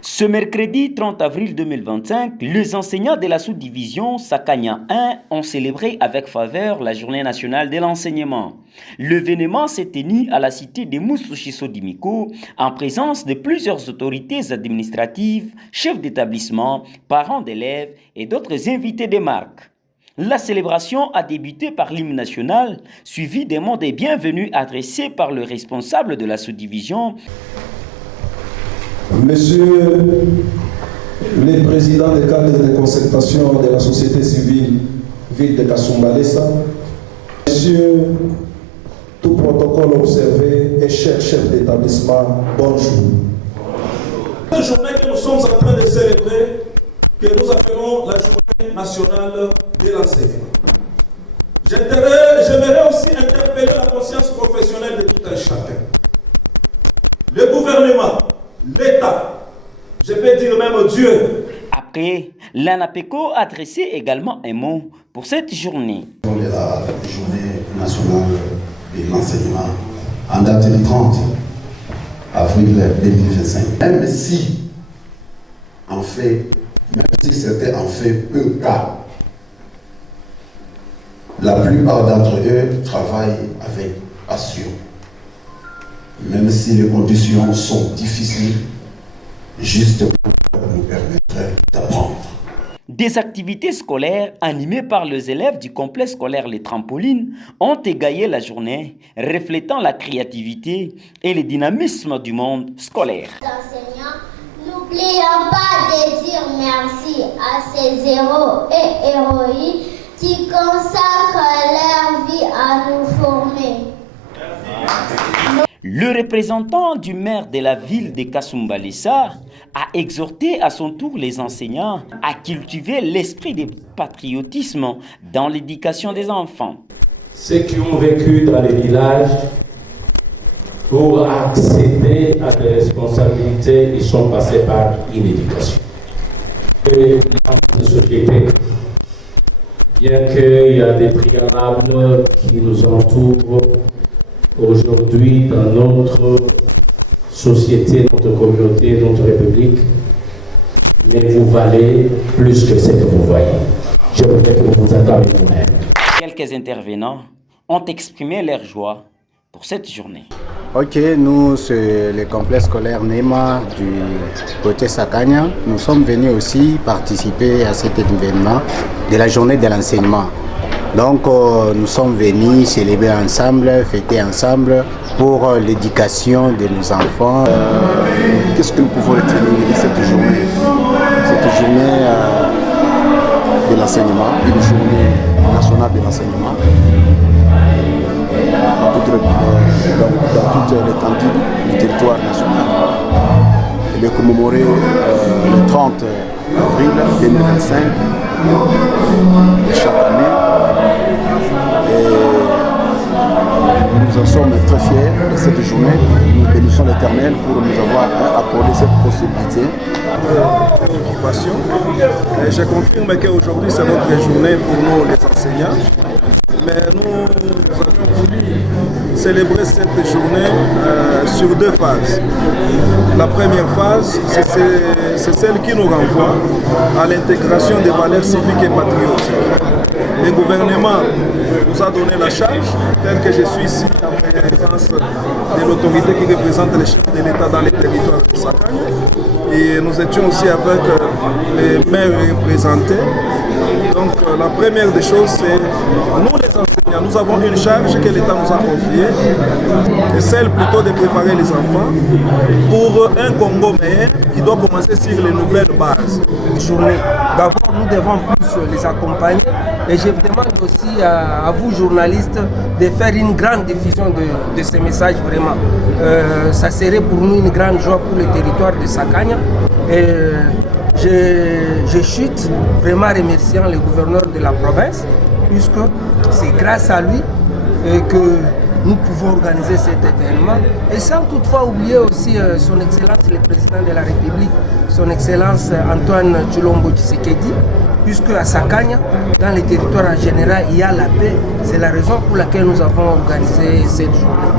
Ce mercredi 30 avril 2025, les enseignants de la sous-division Sakanya 1 ont célébré avec faveur la Journée nationale de l'enseignement. L'événement s'est tenu à la cité de Moussouchisodimiko en présence de plusieurs autorités administratives, chefs d'établissement, parents d'élèves et d'autres invités de marque. La célébration a débuté par l'hymne national, suivi des mots de bienvenue adressés par le responsable de la sous-division. Monsieur le président des cadres de concertation de la société civile ville de Kasumbalesa, Monsieur tout protocole observé et cher chef d'établissement, bonjour. Cette journée que nous sommes en train de célébrer, que nous appelons la Journée nationale de l'enseignement. J'aimerais aussi interpeller la conscience professionnelle de tout un chacun. Le gouvernement, l'État, je peux dire même Dieu. Après, l'ANAPECO a adressé également un mot pour cette journée. De la Journée nationale de l'enseignement en date du 30 avril 2025. Même si certains en fait peu cas, la plupart d'entre eux travaillent avec passion. Même si les conditions sont difficiles, juste pour nous permettre d'apprendre. Des activités scolaires animées par les élèves du complexe scolaire Les Trampolines ont égayé la journée, reflétant la créativité et le dynamisme du monde scolaire. N'oublions pas de dire merci à ces héros et héroïnes qui consacrent leur vie à nous former. Le représentant du maire de la ville de Kasumbalesa a exhorté à son tour les enseignants à cultiver l'esprit de patriotisme dans l'éducation des enfants. Ceux qui ont vécu dans les villages pour accéder à des responsabilités, ils sont passés par une éducation. Et dans la société, bien qu'il y a des préalables qui nous entourent aujourd'hui dans notre société, notre communauté, notre république, mais vous valez plus que ce que vous voyez. Je voudrais que vous vous attendez vous-même. Quelques intervenants ont exprimé leur joie pour cette journée. Ok, nous, c'est le complexe scolaire NEMA du côté Sakanya. Nous sommes venus aussi participer à cet événement de la journée de l'enseignement. Donc, nous sommes venus célébrer ensemble, fêter ensemble pour l'éducation de nos enfants. Qu'est-ce que nous pouvons retenir de cette journée? Cette journée de l'enseignement, une journée nationale de l'enseignement. Dans toute l'étendue du territoire national. Elle est commémorée le 30 avril 2025 de chaque année. Et nous en sommes très fiers de cette journée. Nous bénissons l'Éternel pour nous avoir accordé cette possibilité. Préoccupation. Je confirme qu'aujourd'hui c'est notre journée pour nous les enseignants. Mais nous avons voulu célébrer cette journée sur deux phases. La première phase, c'est celle qui nous renvoie à l'intégration des valeurs civiques et patriotiques. Le gouvernement nous a donné la charge, tel que je suis ici en présence de l'autorité qui représente les chefs de l'État dans les territoires de Sakanya. Et nous étions aussi avec les maires représentés. Donc la première des choses, c'est nous les enseignants, nous avons une charge que l'État nous a confiée, et celle plutôt de préparer les enfants pour un Congo meilleur qui doit commencer sur les nouvelles bases. Journée. D'abord, nous devons plus les accompagner, et je demande aussi à vous journalistes de faire une grande diffusion de ces messages vraiment. Ça serait pour nous une grande joie pour le territoire de Sakanya. Et je chute vraiment remerciant le gouverneur de la province, puisque c'est grâce à lui que nous pouvons organiser cet événement. Et sans toutefois oublier aussi son Excellence le Président de la République, son Excellence Antoine Tshilombo Tshisekedi, puisque à Sakanya, dans les territoires en général, il y a la paix. C'est la raison pour laquelle nous avons organisé cette journée.